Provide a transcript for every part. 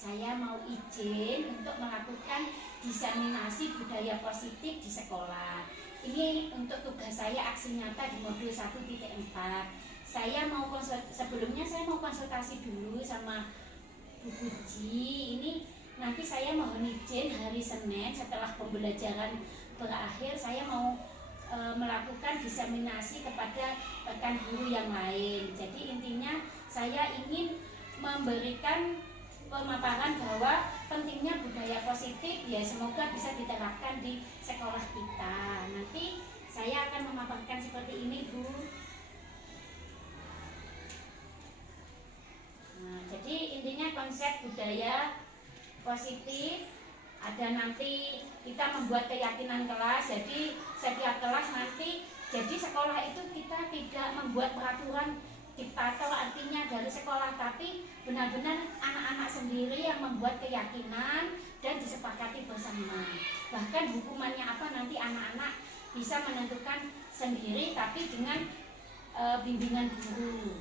saya mau izin untuk melakukan diseminasi budaya positif di sekolah. Ini untuk tugas saya aksi nyata di modul 1.4. Saya mau sebelumnya saya mau konsultasi dulu sama Bu Puji. Ini nanti saya mohon izin hari Senin setelah pembelajaran berakhir, saya mau melakukan diseminasi kepada rekan guru yang lain. Jadi intinya saya ingin memberikan pemaparan bahwa pentingnya budaya positif, ya semoga bisa diterapkan di sekolah kita. Nanti saya akan memaparkan seperti ini, Bu. Nah, jadi intinya konsep budaya positif ada, nanti kita membuat keyakinan kelas. Jadi setiap kelas nanti, jadi sekolah itu kita tidak membuat peraturan diktator artinya dari sekolah, tapi benar-benar anak-anak sendiri yang membuat keyakinan dan disepakati bersama. Bahkan hukumannya apa nanti anak-anak bisa menentukan sendiri, tapi dengan bimbingan guru.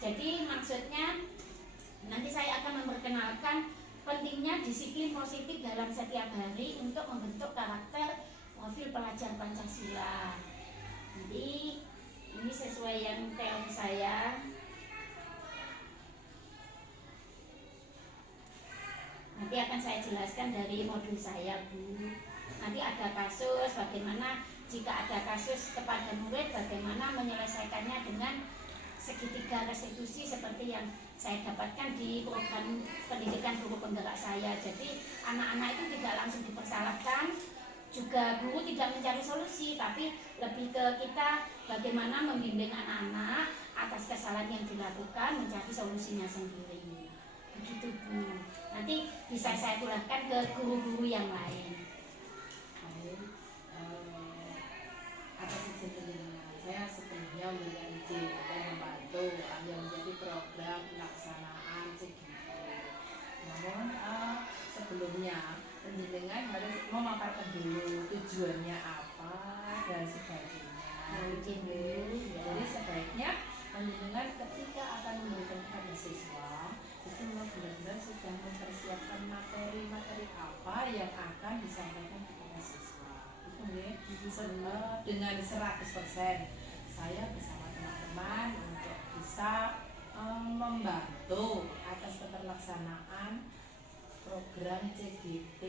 Jadi maksudnya nanti saya akan memperkenalkan pentingnya disiplin positif dalam setiap hari untuk membentuk karakter profil pelajar Pancasila. Jadi ini sesuai yang teori saya. Nanti akan saya jelaskan dari modul saya, Bu. Nanti ada kasus, bagaimana jika ada kasus kepada murid, bagaimana menyelesaikannya dengan segitiga restitusi seperti yang saya dapatkan di program pendidikan guru penggerak saya. Jadi anak-anak itu tidak langsung dipersalahkan, juga guru tidak mencari solusi, tapi lebih ke kita bagaimana membimbing anak-anak atas kesalahan yang dilakukan, mencari solusinya sendiri. Begitu, Bu. Nanti bisa saya tularkan ke guru-guru yang lain. Atas izin saya sepenuhnya memberikan izin dan membantu yang menjadi program pelaksanaan CGT. Namun sebelumnya penjenengan harus memaparkan dulu tujuannya apa dan sebagainya. Jadi sebaiknya penjenengan ketika akan memberikan kepada siswa itu benar-benar sudah mempersiapkan materi-materi apa yang akan disampaikan kepada siswa. Itu dengan 100% saya bersama teman-teman untuk bisa membantu atas keterlaksanaan program CGT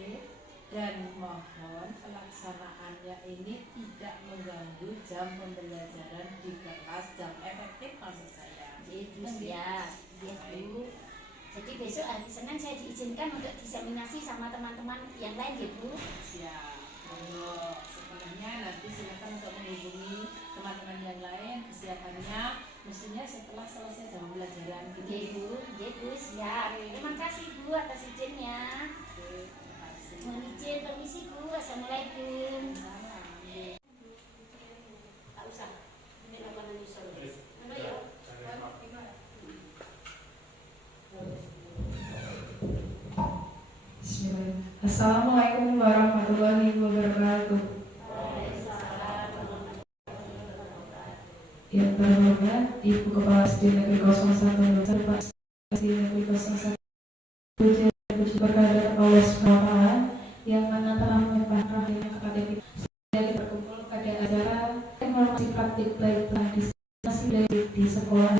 dan mohon pelaksanaannya ini tidak mengganggu jam pembelajaran di kelas, jam efektif maksud saya. Itu siap, Bu. Jadi besok hari Senin saya diizinkan untuk diseminasi sama teman-teman yang lain, ya, Bu. Siap. Kalau sebenarnya nanti silakan untuk menghubungi teman-teman yang lain, kesiapannya mestinya setelah selesai jam pembelajaran. Bu, siap. Terima kasih, Bu, atas izinnya. Mohon izin, permisi, Bu. Assalamualaikum. Tak usah. Ini laporan nyusul. Mana ya? Assalamualaikum warahmatullahi wabarakatuh. Yang terhormat Ibu Kepala SD Negeri 01 Pak SD Negeri 01 Puji berkahadirat Allah SWT yang mana telah menyempatkan rahimnya akademik dari berkumpul pada acara informasi praktik baik telah di sekolah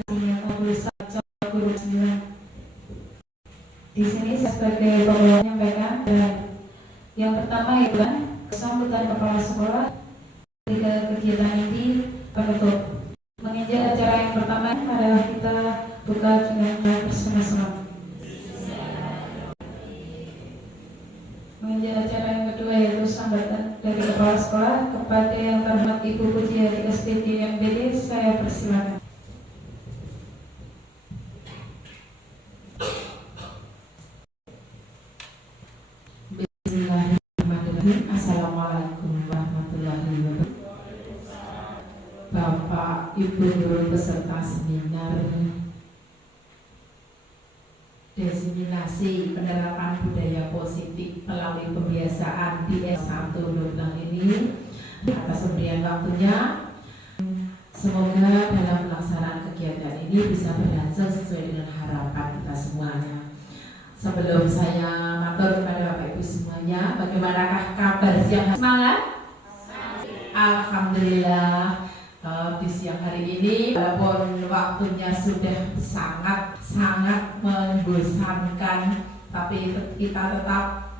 modul 1 guru 9. Di sini saya sebagai pengelola menyampaikan dan yang pertama yaitu sambutan kepala sekolah ketika kegiatan ini penutup. Menginjak acara yang pertama adalah kita buka dengan bersama-sama. Menginjak acara yang kedua yaitu sambutan dari kepala sekolah kepada yang terhormat Ibu Puji dari SPT MBD, saya persilakan. Assalamualaikum warahmatullahi wabarakatuh. Bapak, Ibu guru peserta seminar diseminasi penerapan budaya positif melalui pembiasaan di S1 Lutang ini, atas pemberian waktunya. Semoga dalam pelaksanaan kegiatan ini bisa berhasil sesuai dengan harapan kita semuanya. Semoga Sebelum saya matur kepada Bapak Ibu semuanya, bagaimanakah kabar siang hari? Semangat? Alhamdulillah. Di siang hari ini, walaupun waktunya sudah sangat membosankan, tapi kita tetap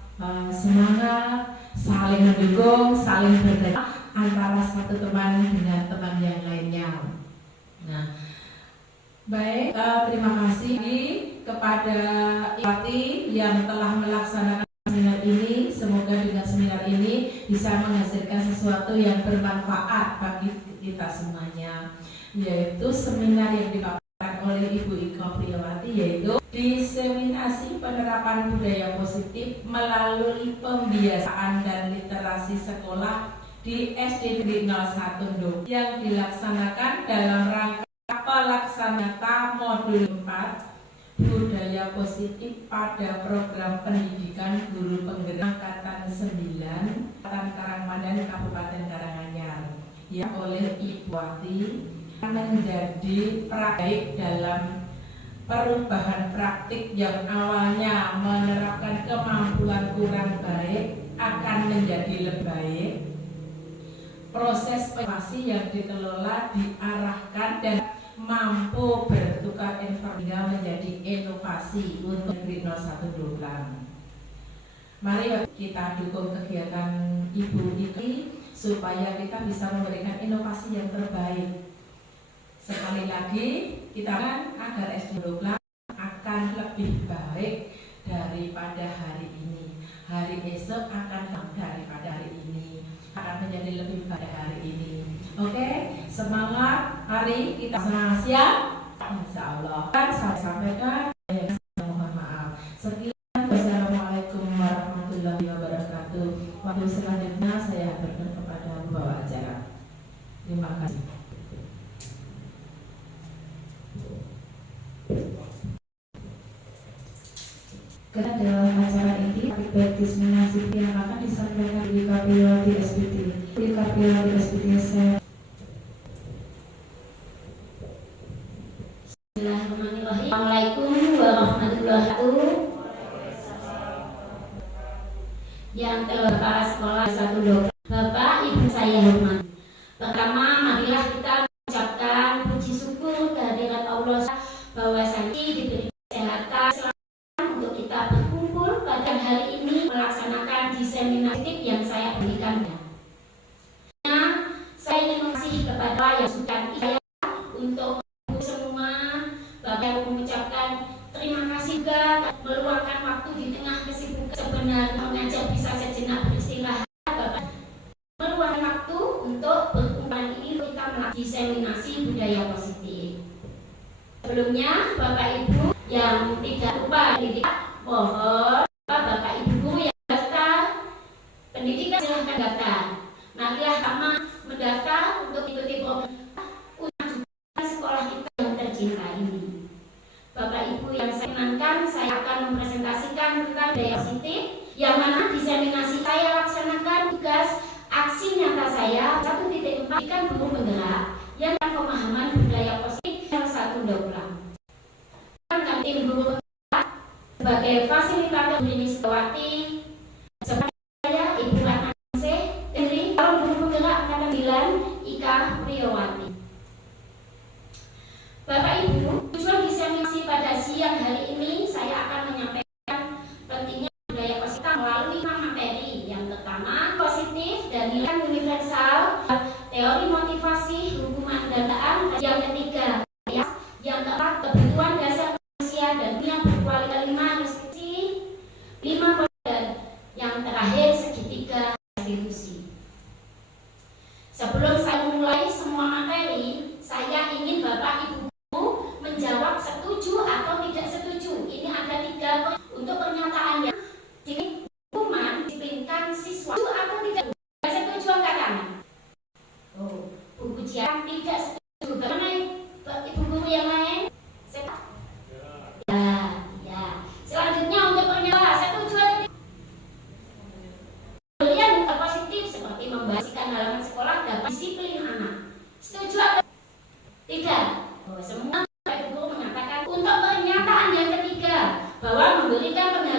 semangat, saling mendukung, saling berbagi antara satu teman dengan teman yang lainnya. Nah, baik, terima kasih kepada Iwati yang telah melaksanakan seminar ini. Semoga dengan seminar ini bisa menghasilkan sesuatu yang bermanfaat bagi kita semuanya, yaitu seminar yang dipaparkan oleh Ibu Iko Priyawati, yaitu diseminasi penerapan budaya positif melalui pembiasaan dan literasi sekolah di SD Negeri 01 yang dilaksanakan dalam rangka pelaksanaan modul 4 budaya positif pada program pendidikan guru penggerak angkatan 9 Karangmandan Kabupaten Karanganyar yang oleh Ibu Wati menjadi praktik dalam perubahan praktik yang awalnya menerapkan kemampuan kurang baik akan menjadi lebih baik. Proses inovasi yang dikelola diarahkan dan mampu bertukar informasi menjadi inovasi untuk Negeri 01 Doplang. Mari kita dukung kegiatan Ibu ini supaya kita bisa memberikan inovasi yang terbaik. Sekali lagi, kita agar SD Doplang akan lebih baik daripada hari ini. Hari esok akan daripada hari ini, akan menjadi lebih pada hari ini. Oke, semangat. Mari kita semangat siap. Insya Allah. Saya sampaikan. Mohon maaf. Sekian. Wassalamualaikum warahmatullahi wabarakatuh. Waktu selanjutnya saya berikan kepada pembawa acara. Terima kasih. Karena dalam acara ini akibat diseminasi yang akan disampaikan di KPO di SPT. Di KPO di SPT saya. Bismillahirrahmanirrahim. Assalamualaikum warahmatullahi wabarakatuh. Yang kepala sekolah 1 Doplang, Bapak Ibu saya hormati. Pertama, marilah kita mengucapkan puji syukur kehadirat Allah bahwa saya diberi kesehatan untuk kita berkumpul pada hari ini melaksanakan diseminasi yang saya berikan. Saya ingin mengasih kepada yang sudah saya untuk semua, Bapak mengucapkan terima kasih juga meluangkan waktu di tengah kesibukan sebenarnya mengajar bisa sejenak beristirahat. Bapak meluangkan waktu untuk berkumpulan ini kita melakukan diseminasi budaya positif. Sebelumnya Bapak Ibu yang tidak lupa pendidikan, mohon Bapak Ibu guru yang daftar pendidikan silahkan daftar. Marilah sama mendaftar untuk ikuti program sekolah kita yang tercinta ini. Bapak Ibu yang saya senangkan, saya akan mempresentasikan tentang budaya positif yang mana diseminasi saya laksanakan tugas aksi nyata saya 1.4 ikan guru penggerak yang pemahaman budaya positif yang 1 Doplang. Dengan tim guru penggerak sebagai fasilitator ini Sewati, sebagai saya Ibu Anase dari calon guru penggerak angkatan 9 Ika Priyawati. Bapak Ibu, tujuan diseminasi pada siang hari ini saya akan menyampaikan pentingnya budaya positif melalui 5 materi. Yang pertama, positif dan nilai universal, teori motivasi, hukuman dandaan. Yang ketiga, yang keempat, kebutuhan dasar manusia dan yang berkualitas 5 restriksi, 5 dan yang terakhir segitiga restitusi. Sebelum saya memulai semua materi, saya ingin Bapak Ibu menjawab setuju atau tidak setuju. Ini ada 3 untuk pernyataannya. Jadi hukuman dipinkan siswa atau tidak setuju angkat tangan. Oh, Bu Pujian tidak setuju. Bagaimana Ibu guru yang lain? Ya. Selanjutnya untuk pernyataan setuju atau tidak? Kemudian positif seperti membersihkan halaman sekolah dapat disiplin anak. Setuju atau tidak? Oh, semua untuk pernyataan yang ketiga bahwa memberikan pendapat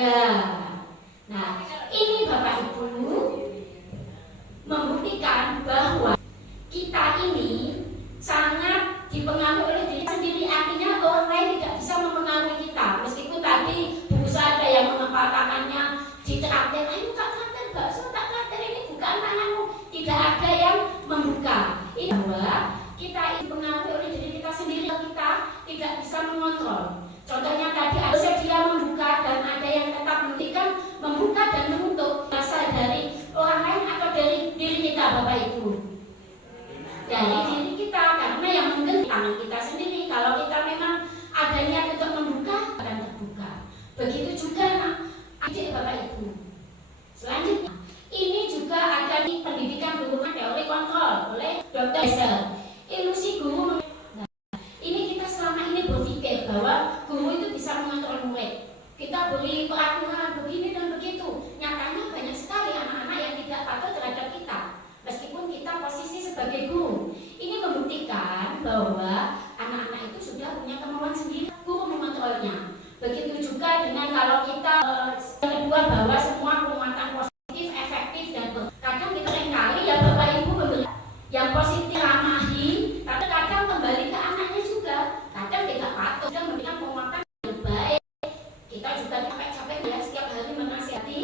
bangga. Nah, ini Bapak Ibu membuktikan bahwa kita ini sangat dipengaruhi oleh diri sendiri, artinya orang lain tidak bisa mempengaruhi kita. Meskipun tadi berusaha ada yang mengatakannya di traktir, ayo tak traktir bakso, tak traktir ini bukan tanganmu, tidak ada yang membuka. Ini bahwa kita ini dipengaruhi oleh diri kita sendiri, kita tidak bisa mengontrol. Contohnya tadi ada dia membuka dan ada yang tetap menghentikan membuka dan menutup. Berasal dari orang lain atau dari diri kita Bapak Ibu? Dari diri kita, karena yang menggenggam tangan kita sendiri. Kalau kita memang ada niat untuk membuka, akan terbuka. Begitu juga adik Bapak Ibu. Selanjutnya, ini juga ada di pendidikan guru teori kontrol oleh Dr. Esel. Ilusi guru. Ini kita selama ini berpikir bahwa guru itu bisa mengontrol murid. Kita beri peraturan begini dan begitu. Nyatanya banyak sekali anak-anak yang tidak patuh terhadap kita, meskipun kita posisi sebagai guru. Ini membuktikan bahwa anak-anak itu sudah punya kemauan sendiri, guru mengontrolnya. Begitu juga dengan kalau kita kedua bahwa semua penguatan positif, efektif dan kadang kita seringkali ya Bapak Ibu memberi yang positif ramahi, tapi kadang kembali ke anaknya juga. Kadang tidak patuh dan memberikan penguatan yang baik. Kita juga capek-capek ya setiap hari menasihati.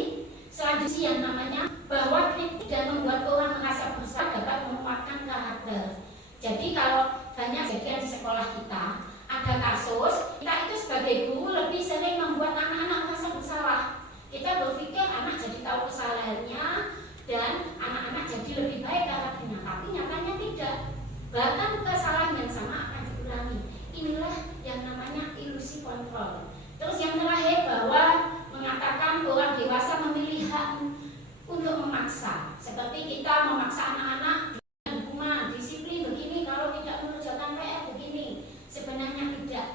Selanjutnya yang namanya bahwa kritik dan membuat orang merasa bersalah dapat menguatkan karakter. Jadi kalau banyak kejadian di sekolah kita ada kasus, kita itu sebagai guru lebih sering membuat anak-anak merasa bersalah. Kita berpikir anak jadi tahu kesalahannya dan anak-anak jadi lebih baik karakternya, tapi nyatanya tidak. Bahkan kesalahan yang sama akan diulangi. Inilah yang namanya ilusi kontrol. Terus yang terakhir bahwa mengatakan orang dewasa memilih hak untuk memaksa. Seperti kita memaksa anak-anak dengan hukuman, disiplin begini, kalau tidak mengerjakan PR begini. Sebenarnya tidak.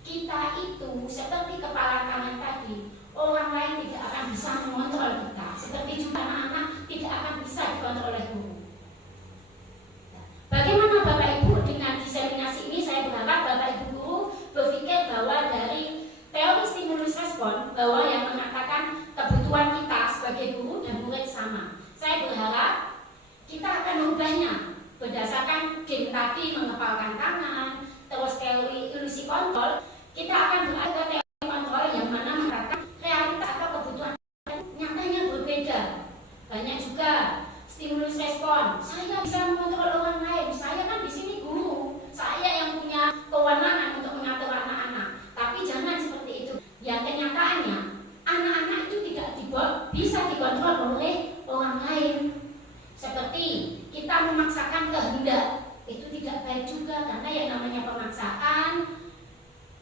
Kita itu seperti kepala tangan tadi, orang lain tidak akan bisa mengontrol kita. Seperti juga anak-anak tidak akan bisa dikontrol oleh guru. Bagaimana Bapak Ibu dengan diseminasi ini? Saya berharap Bapak Ibu guru berpikir bahwa dari teori stimulus respon, bahwa yang mengatakan kebutuhan kita sebagai guru dan murid sama. Saya berharap kita akan mengubahnya berdasarkan game tadi, mengepalkan tangan, terus teori ilusi kontrol. Kita akan beralih ke teori kontrol yang mana mengatakan realitas atau kebutuhan nyatanya berbeda. Banyak juga stimulus respon. Saya bisa mengontrol orang lain. Saya kan di sini guru. Saya yang punya kewenangan untuk mengatur anak-anak. Tapi jangan seperti itu. Yang kenyataannya anak-anak itu tidak bisa dikontrol oleh orang lain. Seperti kita memaksakan kehendak, itu tidak baik juga, karena yang namanya pemaksaan,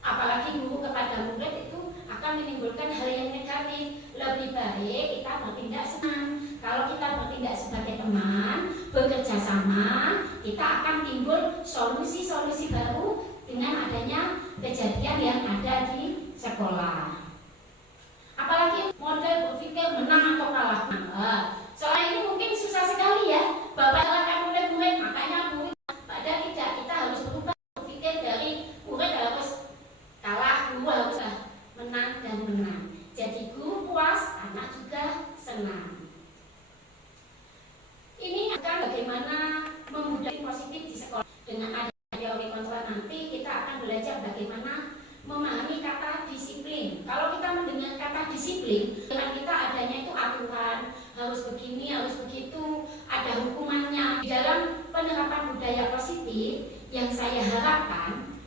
apalagi guru kepada murid, itu akan menimbulkan hal yang negatif. Lebih baik kita bertindak senang. Kalau kita bertindak sebagai teman, bekerja sama, kita akan timbul solusi-solusi baru dengan adanya kejadian yang ada di sekolah. Apalagi model berpikir menang atau kalah. Soalnya ini mungkin susah sekali ya, Bapak akan murid-murid, makanya murid pada tidak, kita harus berubah berpikir dari murid harus kalah, guru harus menang dan menang. Jadi guru puas, anak juga senang. Ini akan bagaimana memudahkan positif di sekolah. Dengan adanya teori kontrol nanti kita akan belajar bagaimana memahami kata disiplin. Kalau kita mendengar kata disiplin, dengan kita adanya itu aturan, harus begini, harus begitu, ada hukumannya. Di dalam penerapan budaya positif yang saya harapkan,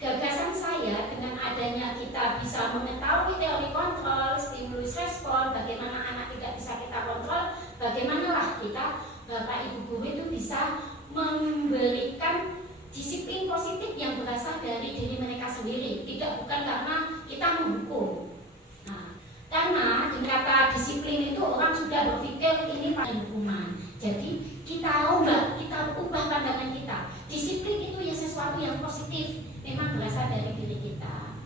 gagasan saya dengan adanya kita bisa mengetahui teori kontrol, stimulus respon, bagaimana anak tidak bisa kita kontrol, bagaimanalah kita Bapak Ibu guru itu bisa memberikan disiplin positif yang berasal dari diri mereka sendiri, tidak bukan karena kita menghukum. Nah, karena di kata disiplin itu orang sudah berpikir ini pada hukuman. Jadi kita ubah pandangan kita. Disiplin itu ya sesuatu yang positif, memang berasal dari diri kita.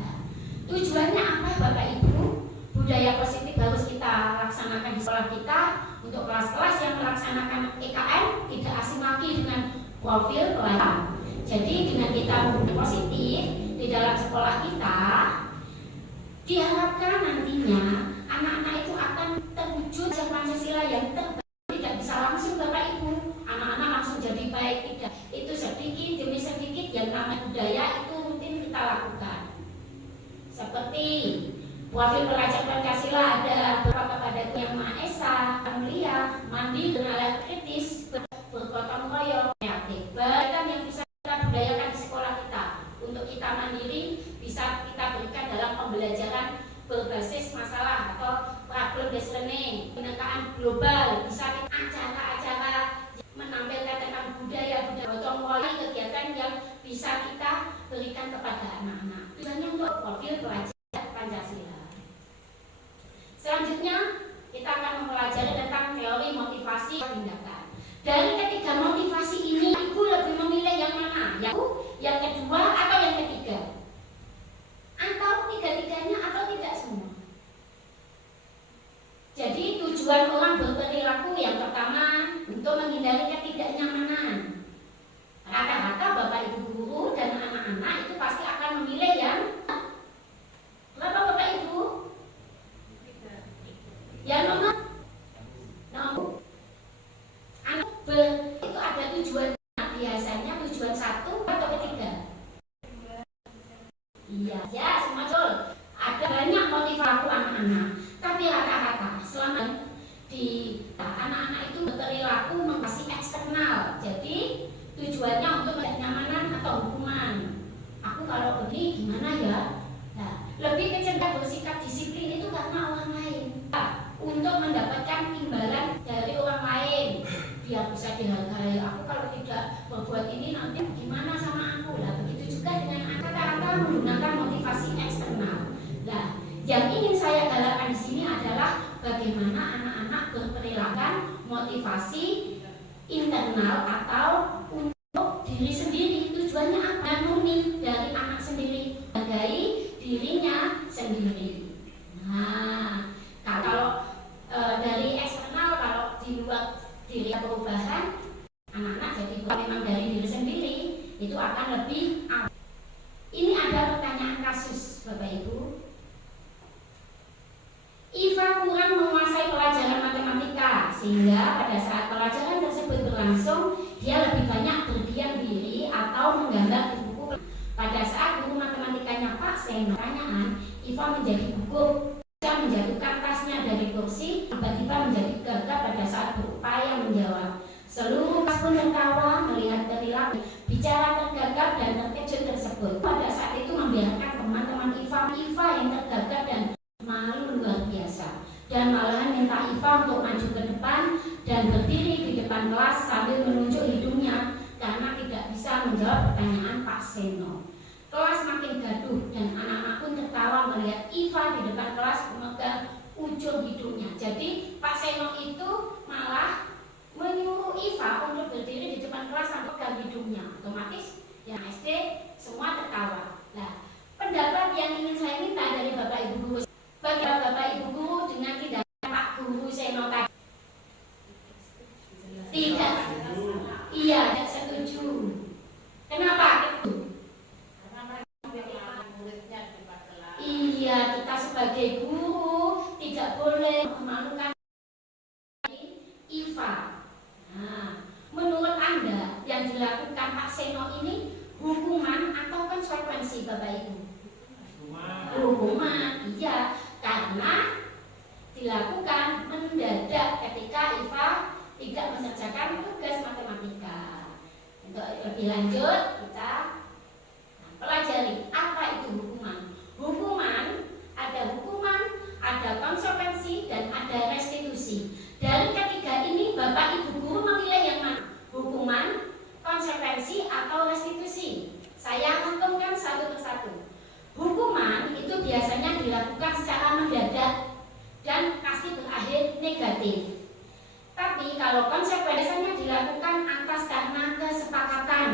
Nah, tujuannya apa Bapak Ibu? Budaya positif harus kita laksanakan di sekolah kita. Untuk kelas-kelas yang melaksanakan EKM tidak asing lagi dengan profil pelajar. Jadi dengan kita positif di dalam sekolah kita, Diharapkan nantinya anak-anak itu akan terwujud Pancasila yang terbaik. Tidak bisa langsung Bapak Ibu, anak-anak langsung jadi baik, tidak. Itu sedikit demi sedikit yang namanya budaya itu rutin kita lakukan. Seperti profil pelajar Pancasila ada beberapa kepada yang Maha Esa, mulia, mandi dengan alat kritis, bergotong royong, kreatif. Bahkan yang bisa kita budayakan di sekolah kita untuk kita mandiri bisa kita berikan dalam pembelajaran berbasis masalah atau problem based learning, penekaan global, bisa kita acara-acara menampilkan tentang budaya gotong royong, kegiatan yang bisa kita berikan kepada anak-anak. Tujuannya untuk profil pelajar Pancasila. Selanjutnya kita akan mempelajari tentang teori motivasi tindakan. Dari ketiga motivasi ini, Ibu lebih memilih yang mana? Yang kedua atau yang ketiga? Atau tiga-tiganya atau tidak semua? Jadi tujuan orang berperilaku yang pertama untuk menghindari ketidaknyamanan. Rata-rata Bapak Ibu guru dan anak-anak itu pasti akan memilih yang berapa Bapak Ibu? Yang nomor itu ada tujuan, biasanya tujuan satu atau ketiga? Iya, ya semua betul. Ada banyak motivasi anak-anak, tapi rata-rata selama di anak-anak itu berperilaku mengasih eksternal. Jadi tujuannya untuk kenyamanan atau hukuman. Aku kalau begini gimana ya? Nah, lebih kecenderungan bersikap disiplin itu karena orang lain. Untuk mendapatkan imbalan dari orang lain, biar bisa dihargai. Aku kalau tidak berbuat ini nanti gimana sama aku? Lah begitu juga dengan kata-kata menggunakan motivasi eksternal. Nah, yang ingin saya galakkan di sini adalah bagaimana anak-anak berperilaku motivasi internal atau untuk diri sendiri. Tujuannya apa? Murni dari anak sendiri, menghargai dirinya sendiri. Nah, kalau dari eksternal, kalau di luar diri perubahan, anak-anak jadi memang dari diri sendiri itu akan lebih. Ini ada pertanyaan kasus Bapak Ibu. Iva kurang menguasai pelajaran matematika sehingga pada saat pelajaran tersebut berlangsung dia lebih banyak berdiam diri atau menggambar di buku. Pada saat guru matematikanya Pak Seno pertanyaan, Iva menjadi gugup, menjatuhkan tasnya dari kursi, tiba-tiba menjadi gagap pada saat berupaya menjawab. Seluruh kelas pun tertawa melihat perilaku bicara tergagap dan terkejut tersebut. Pada saat itu membiarkan teman-teman Iva yang tergagap dan malu luar biasa, dan malahan minta Iva untuk maju ke depan dan berdiri di depan kelas sambil menunjuk hidungnya karena tidak bisa menjawab pertanyaan Pak Seno. Kelas makin gaduh dan anak-anak pun tertawa melihat Iva di depan kelas memegang ujung hidungnya. Jadi Pak Seno itu malah menyuruh Iva untuk berdiri di depan kelas sampai memegang hidungnya. Otomatis yang SD semua tertawa. Nah, pendapat yang ingin saya minta dari Bapak Ibu guru, bagaimana Bapak Ibu guru dengan tindakan Pak Guru Seno tadi? Tidak. Iya, tidak setuju. Kenapa? Iya, kita sebagai guru tidak boleh memalukan Iva. Nah, menurut Anda yang dilakukan Pak Seno ini hukuman atau konsekuensi Bapak Ibu? Hukuman, iya, karena dilakukan mendadak ketika Iva tidak mengerjakan tugas matematika. Untuk lebih lanjut kita pelajari apa itu hukuman. Hukuman, ada konsekuensi dan ada restitusi. Dari ketiga ini Bapak Ibu guru memilih yang mana? Hukuman, konsekuensi atau restitusi? Saya rangkumkan satu persatu. Hukuman itu biasanya dilakukan secara mendadak dan pasti berakhir negatif. Tapi kalau konsekuensinya dilakukan atas karena kesepakatan,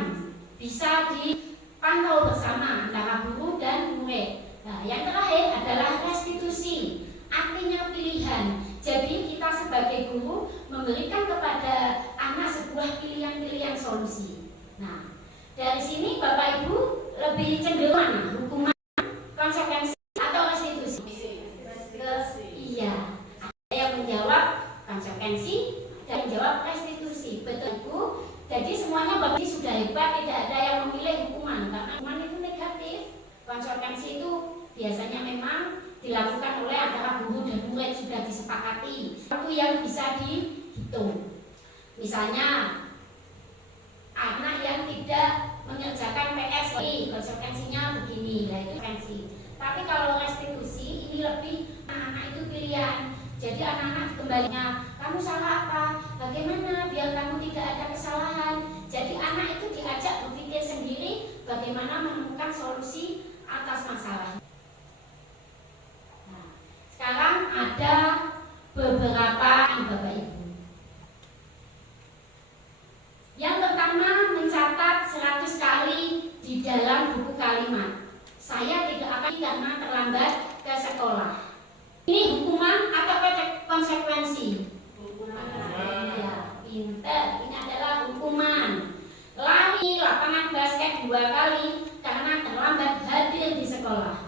bisa dipantau bersama antara guru dan murid. Nah, yang terakhir adalah restitusi, artinya pilihan. Jadi kita sebagai guru memberikan kepada anak sebuah pilihan-pilihan solusi. Nah, dari sini Bapak Ibu lebih cenderung mana? Hukuman, konsekuensi atau restitusi? dilakukan oleh antara guru dan murid sudah disepakati. Waktu yang bisa dihitung. Misalnya anak yang tidak mengerjakan PS, konsekuensinya begini, nah itu konsekuensi. Tapi kalau restitusi ini lebih anak-anak itu pilihan. Jadi anak-anak kembalinya, kamu salah apa? Bagaimana biar kamu tidak ada kesalahan? Jadi anak itu diajak berpikir sendiri bagaimana menemukan solusi atas masalah. Nah, sekarang ada beberapa Bapak Ibu. Yang pertama, mencatat 100 kali di dalam buku kalimat. Saya tidak akan karena terlambat ke sekolah. Ini hukuman atau konsekuensi? Hukuman. Ya, pinter. Ini adalah hukuman. Lari lapangan basket 2 kali karena terlambat hadir di sekolah.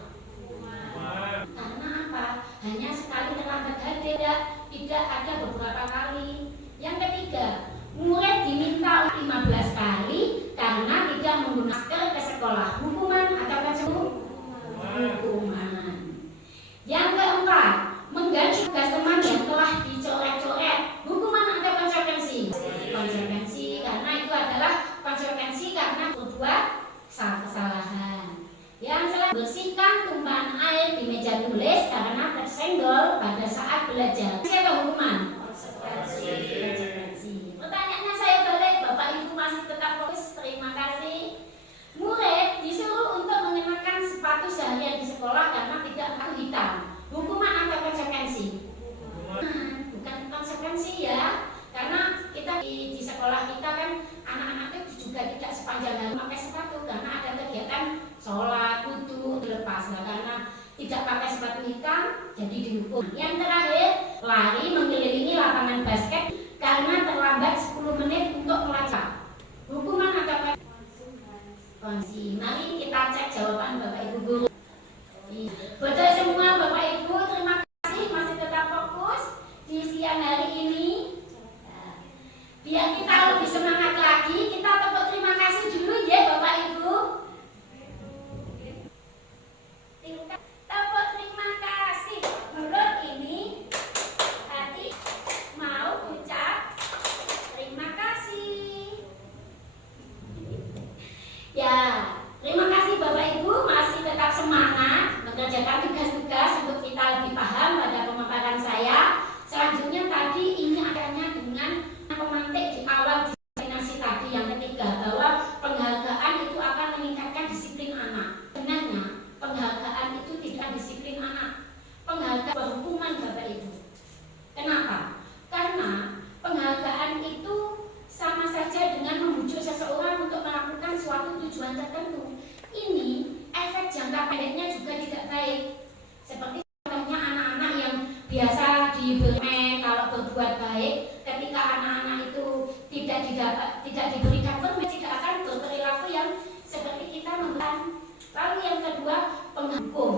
Karena apa? Hanya sekali terlambat hadir, tidak ada beberapa kali. Yang ketiga, murid diminta 15 kali karena tidak menggunakan masker ke sekolah. Hukuman atau konsekuensi? Hukuman. Yang keempat, mengganti tugas teman yang telah dicoret-coret. Hukuman atau konsekuensi? Konsekuensi, karena itu adalah konsekuensi karena berbuat kesalahan. Yang selanjutnya, bersihkan tumpahan air di meja tulis karena tersenggol pada saat belajar. Siapa hukuman? Konsekuensi. Pertanyaannya saya balik, Bapak Ibu masih tetap fokus. Terima kasih. Murid disuruh untuk mengenakan sepatu seharian di sekolah karena tidak pakai hitam. Hukuman atau konsekuensi? Bukan konsekuensi ya, karena kita di sekolah kita kan anak-anak itu juga tidak sepanjang hari pakai sepatu karena ada kegiatan sholat, wudu, dilepas. Nah, karena tidak pakai sepatu hitam jadi dihukum. Yang terakhir, lari mengelilingi lapangan basket karena terlambat 10 menit untuk melacak. Hukuman atau konsekuensi? Mari kita cek jawaban Bapak Ibu guru. Betul semua Bapak Ibu, terima kasih masih tetap fokus di siang hari ini. Biar kita lebih semangat lagi, kita tepuk terima kasih dulu ya Bapak Ibu. Tepuk terima kasih. Mulut ini tadi mau ucap terima kasih. Ya, terima kasih Bapak Ibu masih tetap semangat mengerjakan tugas-tugas untuk kita lebih paham pada pemaparan saya. Selanjutnya tadi ini adanya dengan pemantik di awal diskriminasi tadi yang ketiga, bahwa penghargaan itu akan meningkatkan disiplin anak. Sebenarnya penghargaan itu tidak disiplin anak. Penghargaan berhukuman Bapak Ibu. Kenapa? Karena penghargaan itu sama saja dengan membujuk seseorang untuk melakukan suatu tujuan tertentu. Ini efek jangka pendeknya juga tidak baik. Seperti contohnya anak-anak yang biasa diberi kalau berbuat baik, ketika anak-anak itu tidak diberikan permen, tidak akan berperilaku yang seperti kita memberikan. Lalu yang kedua, penghukum.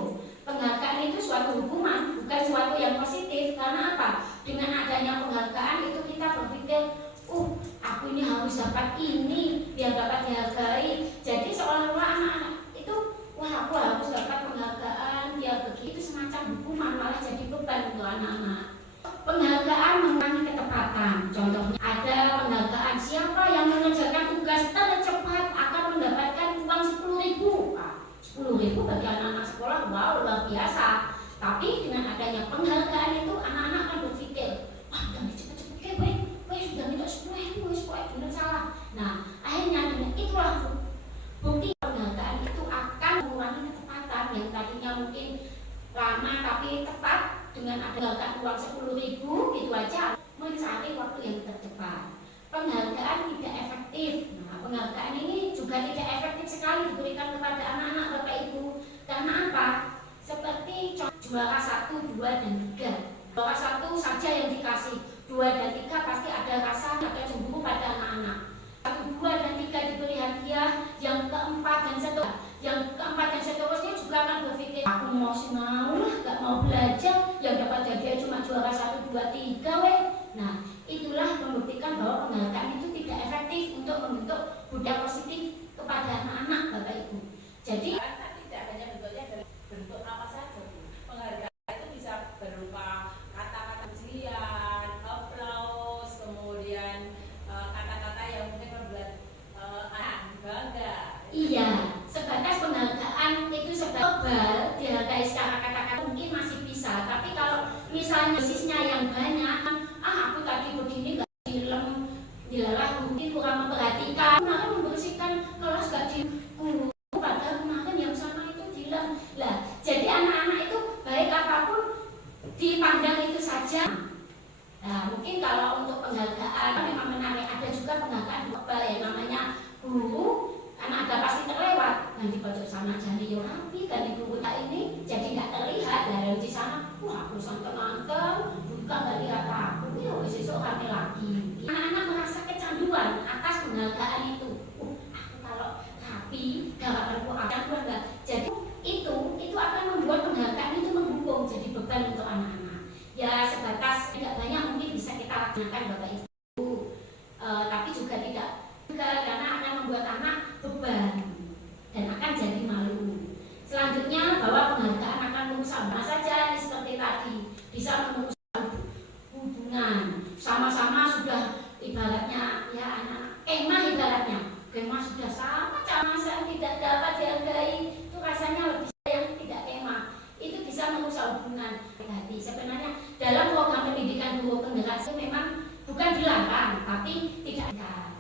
Penghargaan itu suatu hukuman, bukan suatu yang positif. Karena apa? Dengan adanya penghargaan itu kita berpikir, aku ini harus dapat ini biar dapat dihargai. Jadi seolah-olah anak-anak itu, aku harus dapat penghargaan biar begitu, semacam hukuman, malah jadi beban untuk anak-anak. Penghargaan mengurangi ketepatan. Contohnya ada penghargaan siapa yang mengerjakan tugas tercepat akan mendapatkan uang 10.000. 10.000 bagi anak-anak sekolah, wow, luar biasa. Tapi dengan adanya penghargaan itu anak-anak akan berpikir, jangan cepet-cepet, sudah minta 10.000, benar salah. Nah, akhirnya dengan itulah bukti penghargaan itu akan mengurangi ketepatan yang tadinya mungkin lama tapi tepat. Dengan ada uang 10.000 itu aja mencari waktu yang tercepat. Penghargaan tidak efektif. Nah, penghargaan ini juga tidak efektif sekali diberikan kepada anak-anak Bapak Ibu. Karena apa? Seperti juara 1, 2, dan 3. Juara 1 saja yang dikasih, 2 dan 3 pasti ada rasa atau cemburu pada anak-anak. 1, 2, dan 3 diberi hadiah, yang keempat dan seterusnya. Yang keempat dan seterusnya juga akan berpikir, aku mau senang lah, gak mau belajar, yang dapat hadiah cuma juara 1, 2, 3 weh. Nah, itulah membuktikan bahwa penghargaan itu tidak efektif untuk membentuk budaya positif kepada anak-anak Bapak Ibu. Jadi tidak hanya bentuknya dari bentuk apa saja, penghargaan itu misalnya dosisnya yang banyak, aku tadi begini gak dilem, dilalah mungkin kurang memperhatikan, kemarin membersihkan kelas gak di guru, padahal kemarin yang sama itu dilem. Lah, jadi anak-anak itu baik apapun dipandang itu saja. Nah, mungkin kalau untuk penghargaan memang menarik, ada juga penghargaan global yang namanya guru, karena ada pasti terlewat, dan di pojok sana jadi rapi, dan di guru ini jadi nggak terlihat. Dari di sana, wah aku santen-santen, bukan nggak lihat aku, ya besok rame lagi. Anak-anak merasa kecanduan atas penghargaan itu. Aku kalau rapi, gak perlu ada enggak. Jadi itu akan membuat penghargaan itu menghubung jadi beban untuk anak-anak. Ya sebatas tidak banyak mungkin bisa kita laksanakan Bapak Ibu, tapi juga tidak juga karena akan membuat anak beban dan akan jadi malu. Selanjutnya bahwa penghargaan akan sama saja seperti tadi, bisa merusak hubungan, sama-sama sudah ibaratnya ya anak kemah, ibaratnya kemah sudah sama saya tidak dapat dihargai, itu rasanya lebih yang tidak kemah, itu bisa merusak hubungan hati. Sebenarnya dalam program pendidikan guru penggerak memang bukan dilarang tapi tidak ada.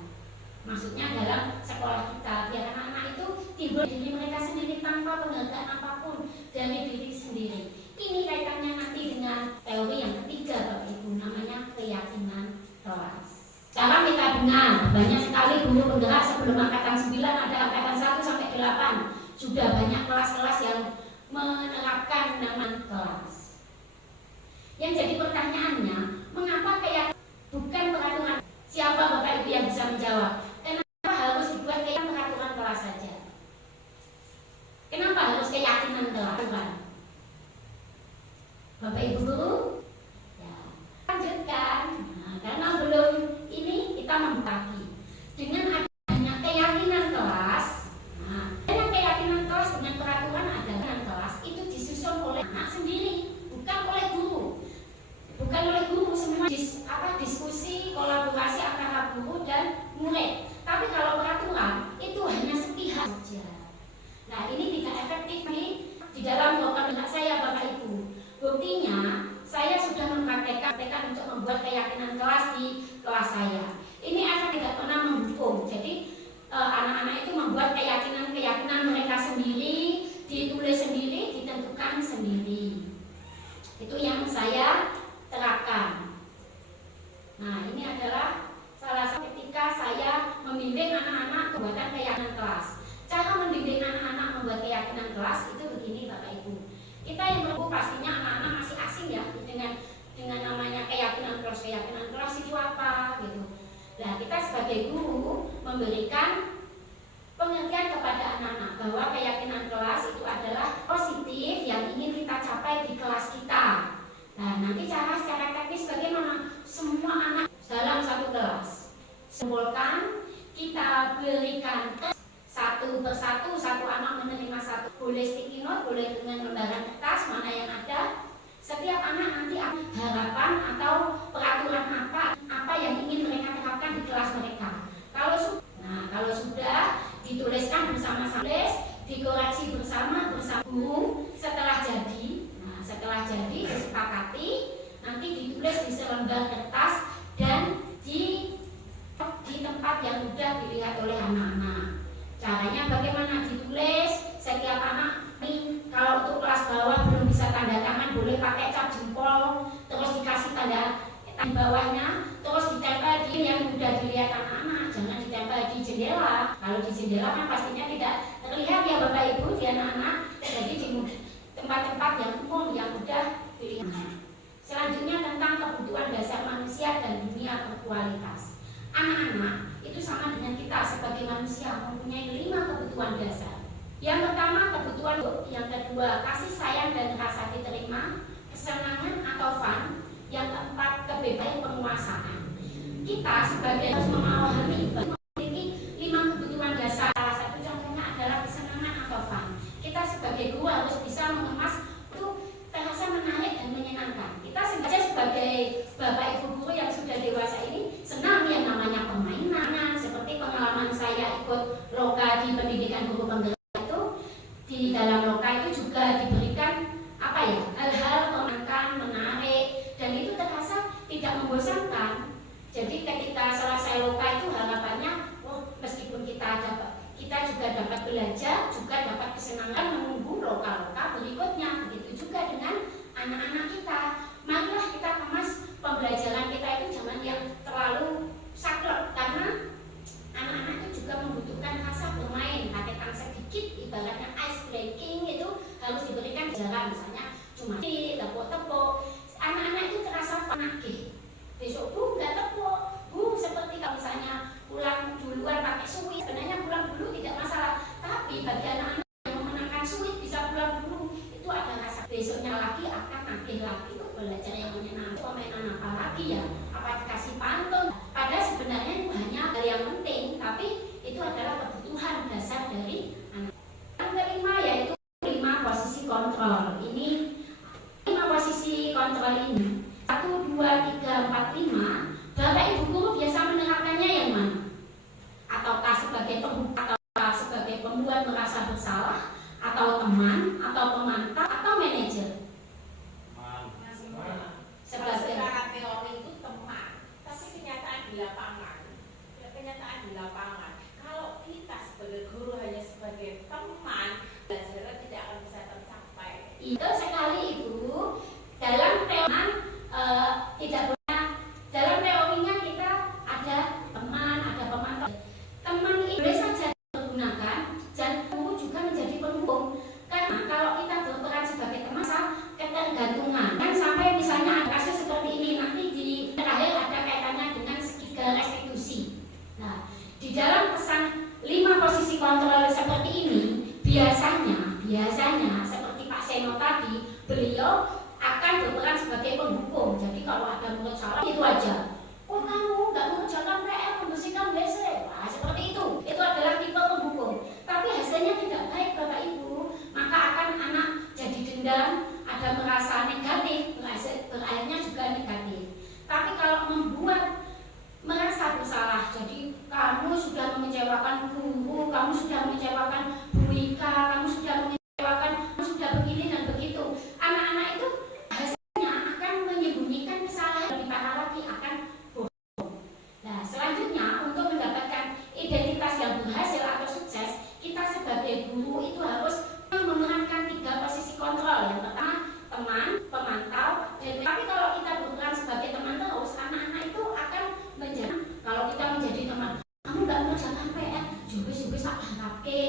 Maksudnya dalam sekolah kita biar anak-anak itu timbul diri mereka sendiri tanpa penghargaan apapun dari diri sendiri. Ini kaitannya nanti dengan teori yang ketiga Bapak Ibu, namanya keyakinan kelas. Sekarang kita dengar banyak sekali guru penggerak sebelum angkatan 9, ada angkatan 1 sampai 8, sudah banyak kelas-kelas yang menerapkan nama kelas. Yang jadi pertanyaannya, mengapa keyakinan bukan peraturan? Siapa Bapak Ibu yang bisa menjawab? Kenapa harus dibuat kayak peraturan kelas saja? Kenapa harus keyakinan kelas? Bapak Ibu guru? Ya, lanjutkan. Nah, karena belum ini kita membagi dengan adanya keyakinan kelas. Nah, dengan keyakinan kelas dengan peraturan adalah kelas itu disusun oleh anak sendiri, bukan oleh guru. Bukan oleh guru, semua diskusi, kolaborasi antara guru dan murid. Tapi kalau peraturan itu hanya sepihak saja. Nah, ini tidak efektif di dalam program saya Bapak Ibu. Buktinya, saya sudah mempraktekkan untuk membuat keyakinan kelas di kelas saya. Ini akan tidak pernah mendukung. Jadi anak-anak itu membuat keyakinan mereka sendiri, ditulis sendiri, ditentukan sendiri. Itu yang saya terapkan. Nah, ini adalah salah satu ketika saya membimbing anak-anak pembuatan keyakinan kelas. Cara membimbing anak-anak membuat keyakinan kelas itu begini Bapak Ibu. Kita yang perlu pastinya anak-anak masih asing ya dengan namanya keyakinan kelas itu apa gitu. Nah, kita sebagai guru memberikan pengertian kepada anak-anak bahwa keyakinan kelas itu adalah positif yang ingin kita capai di kelas kita. Nah, nanti cara secara teknis bagaimana? Semua anak dalam satu kelas simpulkan, kita berikan satu persatu, satu anak menerima satu, boleh sticky note, boleh dengan lembaran kertas mana yang ada. Setiap anak nanti harapan atau peraturan apa yang ingin mereka terapkan di kelas mereka. Kalau sudah dituliskan bersama-sama, dikoreksi bersama guru. Setelah jadi disepakati, nanti ditulis di selembar kertas dan di tempat yang mudah dilihat oleh anak-anak. Caranya bagaimana ditulis? Setiap anak ini kalau untuk kelas bawah belum bisa tanda tangan, boleh pakai cap jempol, terus dikasih tanda di bawahnya, terus ditempel di yang mudah dilihat anak-anak. Jangan ditempel di jendela. Kalau di jendela kan pastinya tidak terlihat ya Bapak Ibu di anak-anak. Jadi di tempat-tempat yang umum yang mudah dilihat. Selanjutnya tentang kebutuhan dasar manusia dan dunia berkualitas. Anak-anak itu sama dengan kita sebagai manusia mempunyai 5 kebutuhan dasar. Yang pertama kebutuhan, yang kedua kasih sayang dan rasa diterima, kesenangan atau fun, yang keempat kebebasan penguasaan. Kita sebagai harus memahami memiliki 5 kebutuhan dasar. Salah satu contohnya adalah kesenangan atau fun. Kita sebagai guru harus bisa mengemas itu terasa menarik dan menyenangkan. Kita sebagai bapak ibu guru yang sudah dewasa ini senang yang namanya permainan, seperti pengalaman saya ikut loka di pendidikan guru penggerak itu. Di dalam loka itu juga diberikan hal-hal menyenangkan, menarik, dan nagih. Besok Bu nggak tepuk, Bu seperti kalau misalnya pulang duluan pakai suit, sebenarnya pulang dulu tidak masalah, tapi bagi anak-anak yang memenangkan suit bisa pulang dulu, itu ada rasa besoknya lagi akan nagih lagi, itu belajar yang menyenangkan. Permainan apa lagi ya? Apa dikasih pantun? Padahal sebenarnya itu hanya hal yang penting, tapi itu adalah kebutuhan dasar dari anak. Yang kelima yaitu 5 posisi kontrol. Ini 5 posisi kontrol ini 1, 2, 3, 4, 5. Bapak Ibu guru biasa menerapkannya yang mana? Ataukah sebagai pembuka, ataukah sebagai pembuat merasa bersalah, atau teman, atau pemantau, atau manajer? Secara teori itu teman, tapi kenyataan di lapangan, kalau kita sebagai guru hanya sebagai teman, belajar tidak akan bisa tercapai. Itu sekali Ibu, dalam teori tidak pernah, dalam teorinya kita ada teman, ada pemantau. Teman itu boleh saja digunakan dan guru juga menjadi pendukung. Karena kalau kita berperan sebagai teman, ketergantungan. Dan sampai misalnya ada kasus seperti ini, nanti di terakhir ada kaitannya dengan segitiga restitusi. Nah, di dalam pesan 5 posisi kontrol seperti ini, biasanya seperti Pak Seno tadi, beliau akan berperan sebagai pendukung. Jadi kalau ada murid salah itu aja. Oh kamu nggak mengerjakan PR, membersihkan WC. Nah, seperti itu. Itu adalah tipe pendukung. Tapi hasilnya tidak baik Bapak Ibu, maka akan anak jadi dendam, ada merasa negatif, berakhirnya juga negatif. Tapi kalau membuat merasa bersalah, jadi kamu sudah mengecewakan guru, kamu sudah mengecewakan Bu Ika, kamu sudah mengecewakan, kamu sudah begini dan begitu. Anak-anak itu hasilnya akan menyembunyikan kesalahan, lebih parah lagi akan bohong. Nah, selanjutnya untuk mendapatkan identitas yang berhasil atau sukses, kita sebagai guru itu harus memerankan 3 posisi kontrol. Yang pertama teman, pemantau, dan tapi kalau kita berperan sebagai teman terus, anak-anak itu akan menjadi, kalau kita menjadi teman, kamu nggak mengerjakan PR, juga tak harapke.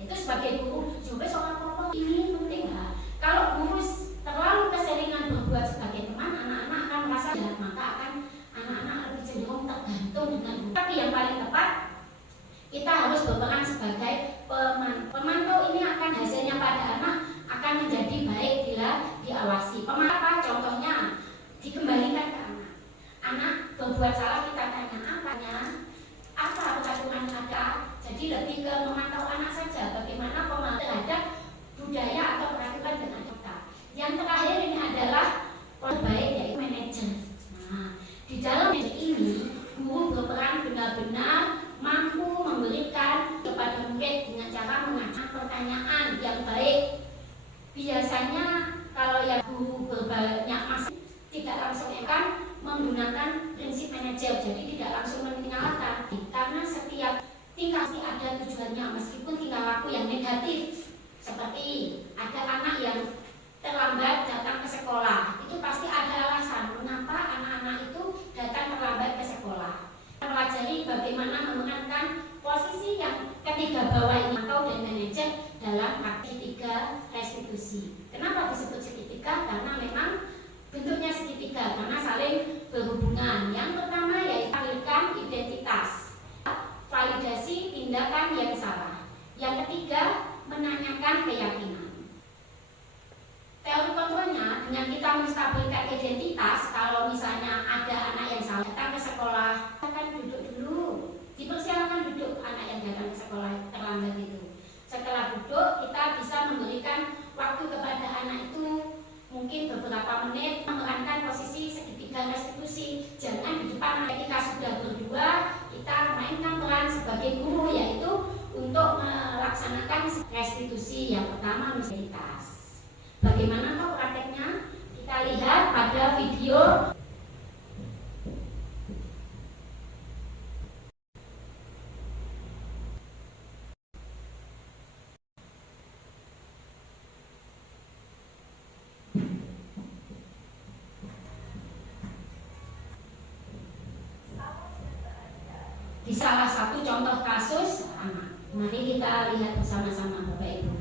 Itu sebagai guru, juga soal apa ini penting lah. Kalau guru terlalu keseringan berbuat sebagai teman, anak-anak akan merasa jahat, maka akan anak-anak lebih cenderung tergantung dengan guru. Tapi yang paling tepat, kita harus berperan sebagai pemantau. Ini akan hasilnya pada anak akan menjadi baik bila diawasi. Pemantau contohnya dikembalikan ke anak. Anak berbuat salah, kita tanya apa peraturan ada. Jadi lebih ke memantau anak saja, bagaimana pemantau terhadap budaya atau peraturan dengan kita. Yang terakhir ini adalah baik yaitu manajer. Nah, di dalam manajer ini guru berperan benar-benar mampu memberikan kepada murid dengan cara mengajar pertanyaan yang baik. Biasanya kalau yang guru berbanyak masih tidak langsung akan menggunakan prinsip manajer, jadi tidak langsung menyalahkan, karena setiap tingkah pasti ada tujuannya, meskipun tingkah laku yang negatif. Seperti ada anak yang terlambat datang ke sekolah, itu pasti ada alasan mengapa anak-anak itu datang terlambat ke sekolah. Pelajari bagaimana memenangkan posisi yang ketiga bawah ini atau dan manajer dalam segitiga restitusi. Kenapa disebut segitiga? Karena memang bentuknya segitiga, karena saling berhubungan. Yang pertama yaitu menghadirkan identitas, validasi tindakan yang salah. Yang ketiga menanyakan keyakinan. Teori kontrolnya dengan kita menstabilkan identitas. Kalau misalnya ada anak yang salah datang ke sekolah, akan duduk dulu, dipersilakan duduk anak yang datang ke sekolah terlambat itu. Setelah duduk, kita bisa memberikan waktu kepada anak itu mungkin beberapa menit, memerankan posisi segitiga restitusi. Jangan di depan ketika sudah berdua, kita mainkan peran sebagai guru, yaitu untuk melaksanakan restitusi. Yang pertama identitas. Bagaimana kok prakteknya? Kita lihat pada video. Di salah satu contoh kasus anak. Mari kita lihat bersama-sama Bapak Ibu.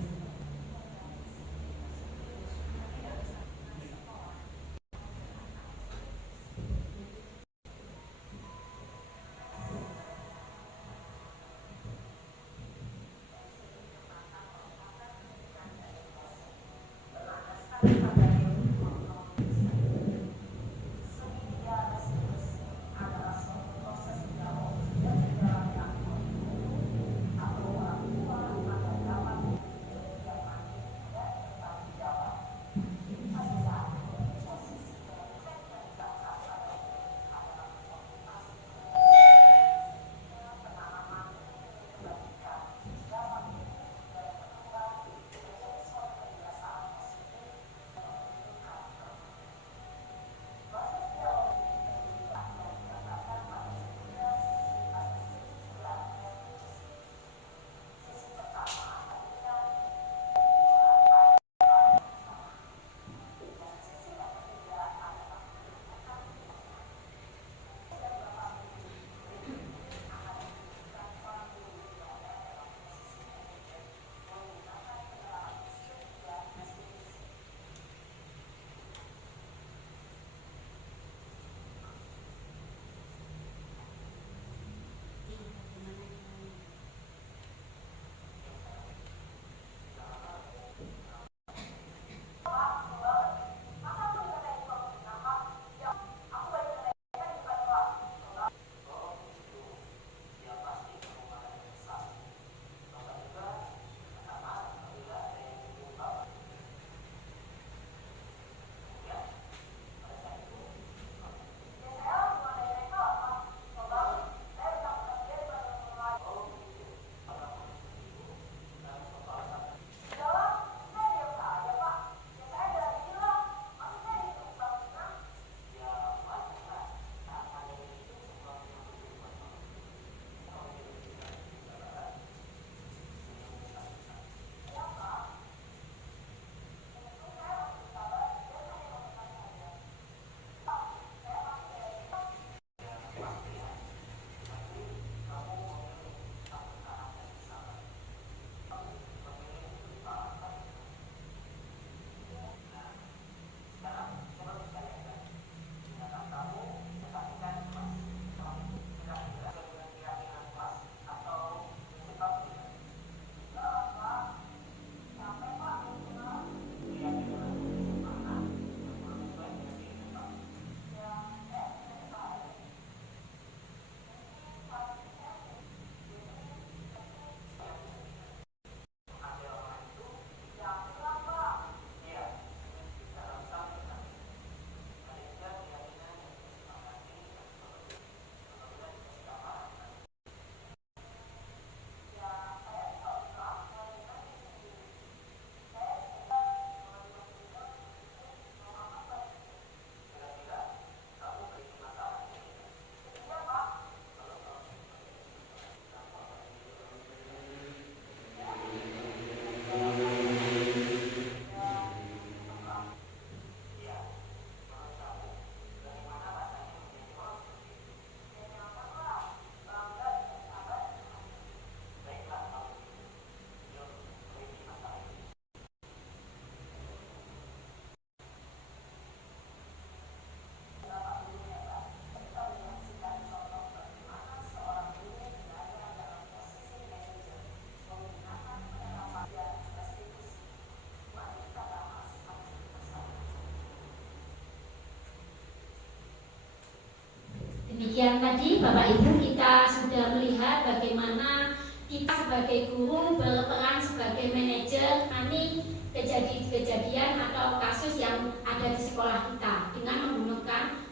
Demikian tadi Bapak Ibu kita sudah melihat bagaimana kita sebagai guru berperan sebagai manajer nanti kejadian atau kasus yang ada di sekolah kita dengan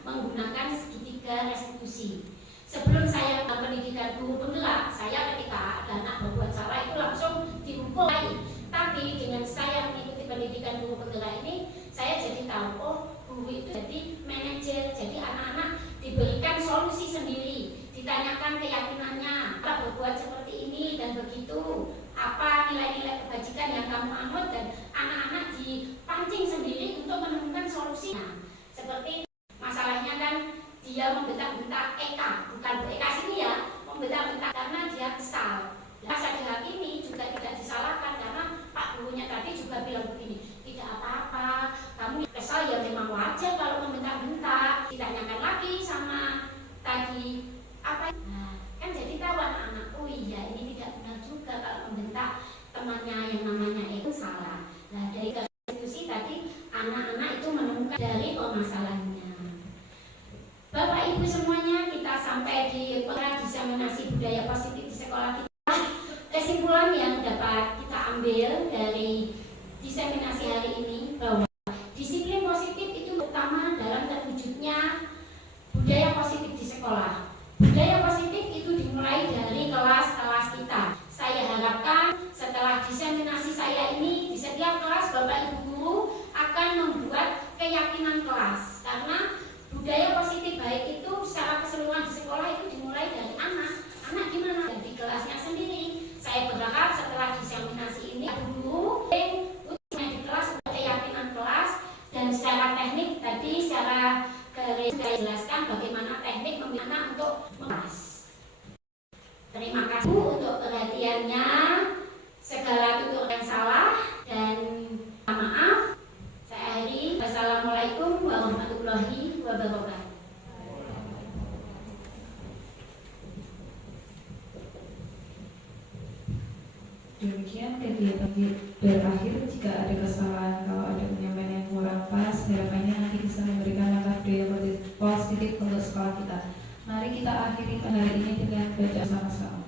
menggunakan segitiga restitusi. Sebelum saya pendidikan guru penggerak, saya ketika ada anak berbuat salah itu langsung dihukum. Tapi dengan saya mengikuti pendidikan guru penggerak ini, saya jadi tahu oh guru itu jadi manajer, jadi anak-anak diberikan solusi sendiri, ditanyakan keyakinannya, apa berbuat seperti ini dan begitu, apa nilai-nilai kebajikan yang kamu anut, dan anak-anak dipancing sendiri untuk menemukan solusinya. masalahnya. Bapak Ibu semuanya, kita sampai di diseminasi budaya positif di sekolah kita. Kesimpulan yang dapat kita ambil dari diseminasi hari ini bahwa disiplin positif itu utama dalam terwujudnya budaya positif di sekolah. Budaya positif itu dimulai dari kelas-kelas kita. Saya harapkan setelah diseminasi saya ini di setiap kelas Bapak Ibu guru akan membuat keyakinan kelas, karena budaya positif baik itu secara keseluruhan di sekolah itu dimulai dari anak. Anak gimana? Dari kelasnya sendiri. Saya berharap setelah diseminasi ini guru di kelas keyakinan kelas, dan secara teknik tadi secara saya jelaskan bagaimana teknik membina untuk mengelas. Terima kasih untuk perhatiannya. Segala tutur yang salah dan maaf saya akhiri. Wassalamualaikum warahmatullahi wabarakatuh. Demikian kegiatan berakhir. Jika ada kesalahan, kalau ada penyampaian yang kurang pas, harapannya nanti bisa memberikan langkah budaya positif untuk sekolah kita. Mari kita akhiri hari ini dengan baca sama-sama.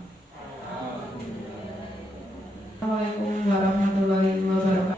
Assalamualaikum warahmatullahi wabarakatuh.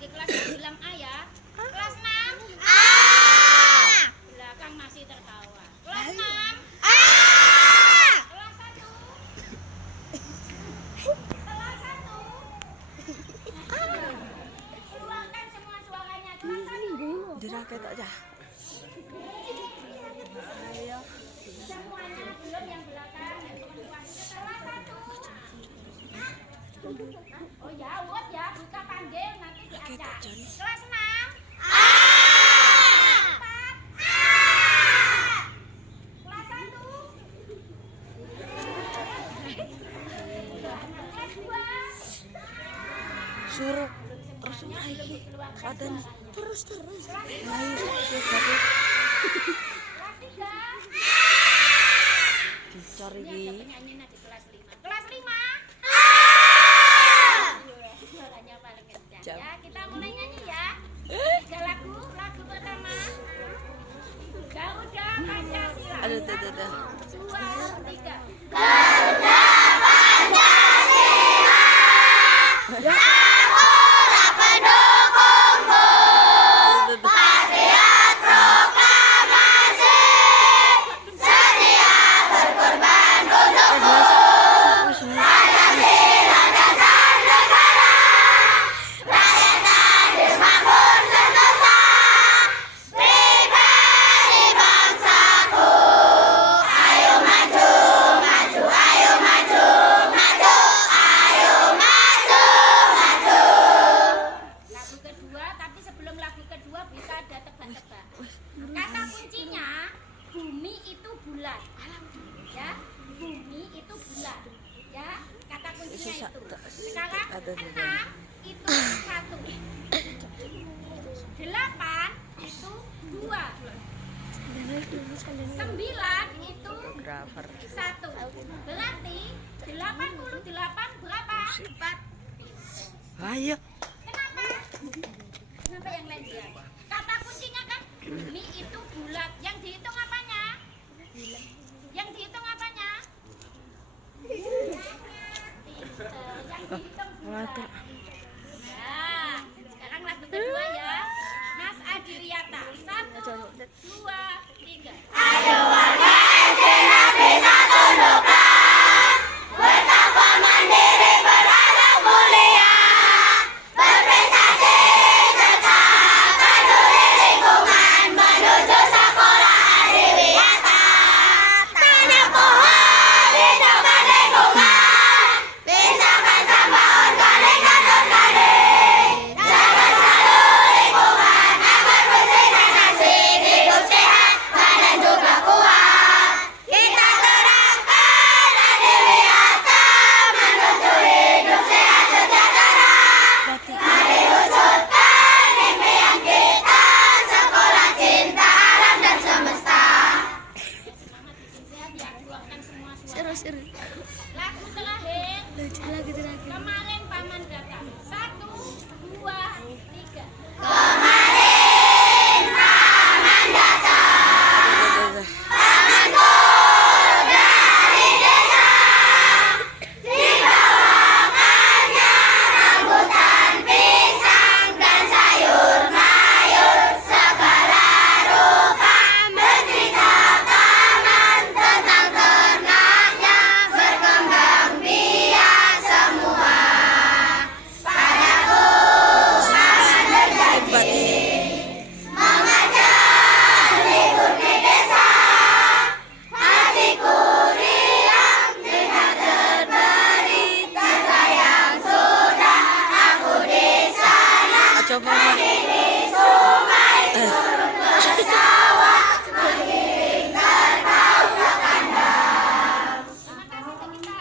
panggil kelas bilang A ya. Kelas 6 A. belakang masih tertawa. Kelas 6 A. kelas 1 kelas 1 keluarkan semua suaranya. Kelas 1 Diraket aja. semuanya, belum yang belakang, yang perempuan. Kelas 1 oh ya, word ya, buka panggil nanti diacak. Kelas 6 A. 4 kelas 1 kelas 2 Suruh terus lagi. Padan terus. Ayo, kelas 3 dicari ini ada penyanyi di kelas 5. Kelas 5 suaranya paling kencang ya. Kita mulai nyanyi ya. 3 lagu pertama Garuda Pancasila. Aduh. 2, 3 Akulah pendukungmu, patriot proklamasi, setia berkorban untukku, Pancasila dasar negara, rakyat adil makmur sentosa, pribadi bangsaku, ayo maju, ayo maju, ayo maju. lagu kedua, tapi sebelum lagu kedua bisa ada tebak-tebak. Kata kuncinya bumi itu bulat. Ya, bumi itu bulat. Ya, kata kuncinya itu. Sekarang 6 itu 1. 8 itu 2. 9 itu 1. Berarti 88 berapa? 4. Ayo. Kenapa? Kenapa yang lain dia? Kata kuncinya kan bumi itu bulat. Yang dihitung apanya? Yang dihitung apanya? Yang dihitung bulat. Nah, sekarang lagu kedua ya. Mas Adriata. 1, 2, 3. Ayo warga SD Negeri 1 Nuklan, betapa mandiri beradab mulia, berprestasi serta peduli lingkungan menuju sekolah adiwiyata. Tanam pohon, hidupkan lingkungan, pisahkan sampah organik dan non-organik. Jaga selalu lingkungan agar bersih dan asik, hidup sehat, badan juga kuat. Kita terangkan adiwiyata menuju hidup sehat sejahtera. Mari wujudkan impian kita, sekolah cinta alam dan semesta. Sehat ya, keluarkan semua suara. Lagu terakhir. Kemarin paman datang. 1, 2, 3. Kemarin paman datang, pamanku dari desa, dibawakannya rambutan, pisang dan sayur mayur, segala rupa menceritakan tentang ternaknya, berkembang biak semua. Padaku paman berjanji mengajak libur di desa. Hatiku riang dengan terberi tanda yang sudah aku di sana. Ini sungai turun ke sawah, menggiring kerbau ke kandang. Terima kasih kita.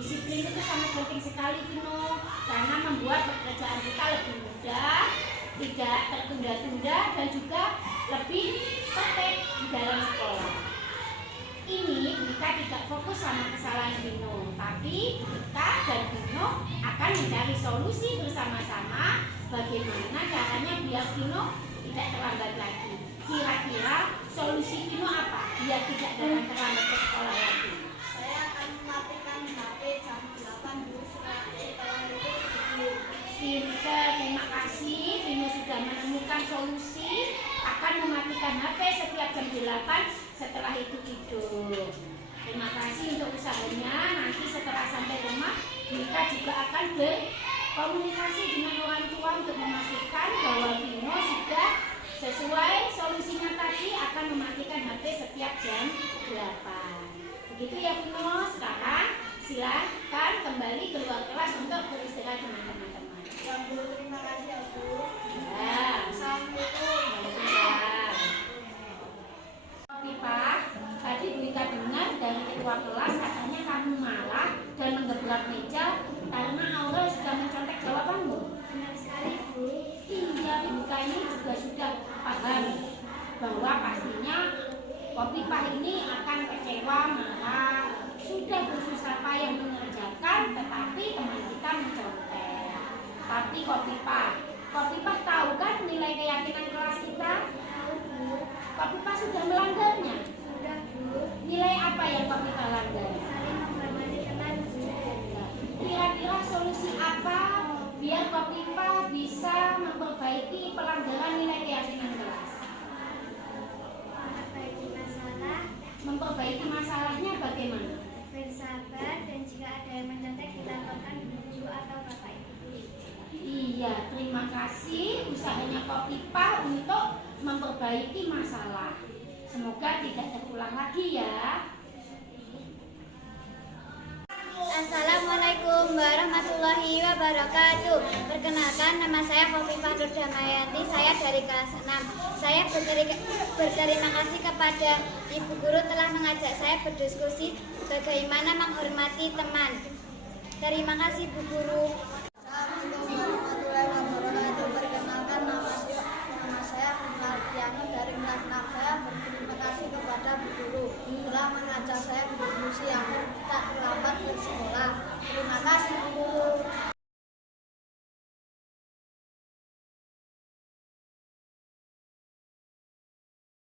Disiplin itu sangat penting sekali Vino, karena membuat pekerjaan kita lebih mudah, tidak tertunda-tunda, dan juga lebih perfect di dalam sekolah. Ini kita tidak fokus sama kesalahan Vino, tapi kita dan Vino akan mencari solusi bersama-sama bagaimana caranya biar Vino tidak terlambat lagi. Kira-kira solusi Vino apa biar tidak datang terlambat ke sekolah lagi? Saya akan mematikan HP jam 8 dulu setelah itu tidur. Pinter, terima kasih. Vino sudah menemukan solusi, akan mematikan HP setiap jam 8 setelah itu tidur. Terima kasih untuk usahanya. Nanti setelah sampai rumah, Mika juga akan berkomunikasi dengan orang tua untuk memastikan bahwa Vino sudah sesuai solusinya tadi, akan mematikan HP setiap jam 8. Begitu ya Vino. Sekarang silakan kembali keluar kelas untuk beristirahat dengan teman-teman. Terima kasih ya Bu. Ya. Assalamualaikum. Waalaikumsalam. Pipa, tadi Bulika dengar dari ketua kelas katanya kamu marah dan menggebrak meja karena Aurel sudah mencontek jawabanmu. Benar sekali Bu. Iya, Bulika ini juga sudah paham bahwa pastinya Kopipah ini akan kecewa, marah, sudah bersusah payah mengerjakan, tetapi teman kita mencontek. Tapi Kopipah tahu kan nilai keyakinan kelas kita? Tahu Bu. Kopipah sudah melanggarnya. Sudah Bu. Nilai apa yang Kopipah langgar? Saling menghormati teman Bu. Kira-kira solusi apa biar Kopipah bisa memperbaiki pelanggaran nilai keyakinan kelas? Memperbaiki masalah, Memperbaiki masalahnya bagaimana? bersabar, dan jika ada yang mencontek dilaporkan guru atau bapak ibu. Iya, terima kasih usahanya Kopipah untuk memperbaiki masalah. Semoga tidak terulang lagi ya. Assalamualaikum warahmatullahi wabarakatuh. Perkenalkan, nama saya Khofifah Nur Damayanti. Saya dari kelas 6. Saya berterima kasih kepada Ibu Guru telah mengajak saya berdiskusi bagaimana menghormati teman. Terima kasih Bu Guru. Assalamualaikum warahmatullahi wabarakatuh. Perkenalkan, nama saya Fitriano dari kelas 6. Saya berterima kasih kepada Bu Guru telah mengajak saya